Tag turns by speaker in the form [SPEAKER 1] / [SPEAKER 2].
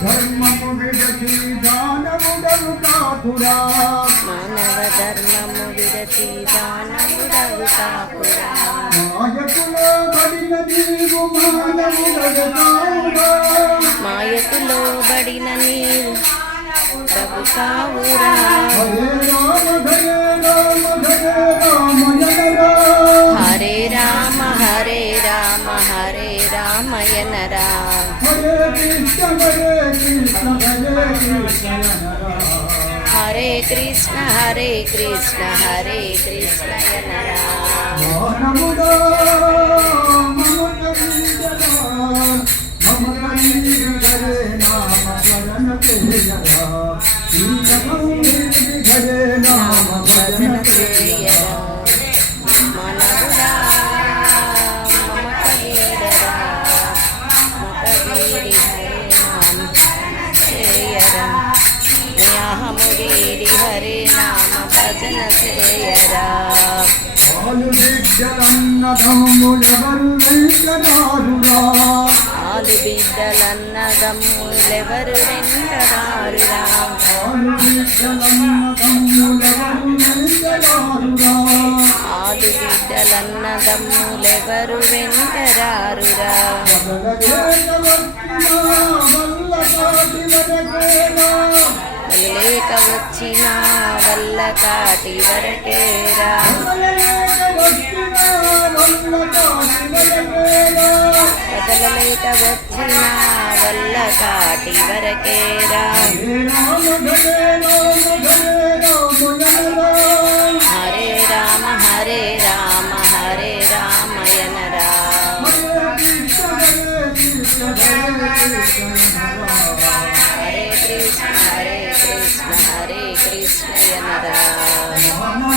[SPEAKER 1] ధర్మము విడచి దానవుడవు కాకురా
[SPEAKER 2] మానవ ధర్మము విరచి దానవుడవు కాకురా
[SPEAKER 1] మాయకులో పడిన నీవు మానవుడవు కావురా.
[SPEAKER 2] మాయకులో బడిన నీవు ప్రభు కావురా.
[SPEAKER 1] హరే రామ హరే రామ
[SPEAKER 2] హరే
[SPEAKER 1] జయ రామ
[SPEAKER 2] రామ హరే రామ యనరా
[SPEAKER 1] హరే కృష్ణ హరే కృష్ణ హరే కృష్ణ
[SPEAKER 2] హరే కృష్ణ
[SPEAKER 1] యనరా
[SPEAKER 2] హరే కృష్ణ యనరా
[SPEAKER 1] మానవుడా
[SPEAKER 2] భజన చేయరా
[SPEAKER 1] పాలు బిడ్డలన్నదమ్ములెవరు వెంకటారురా
[SPEAKER 2] ఆలు బిడ్డలన్నదమ్ములెవరు వెంటరారురా
[SPEAKER 1] పాలు బిడ్డలన్నదమ్ములెవరు
[SPEAKER 2] కాటి వరటేరా కథలైట వచ్చిన వల్ల కాటి వరకేరా హరే రామ హరే రామ హరే రామయన
[SPEAKER 1] రామ Krishna é Narayana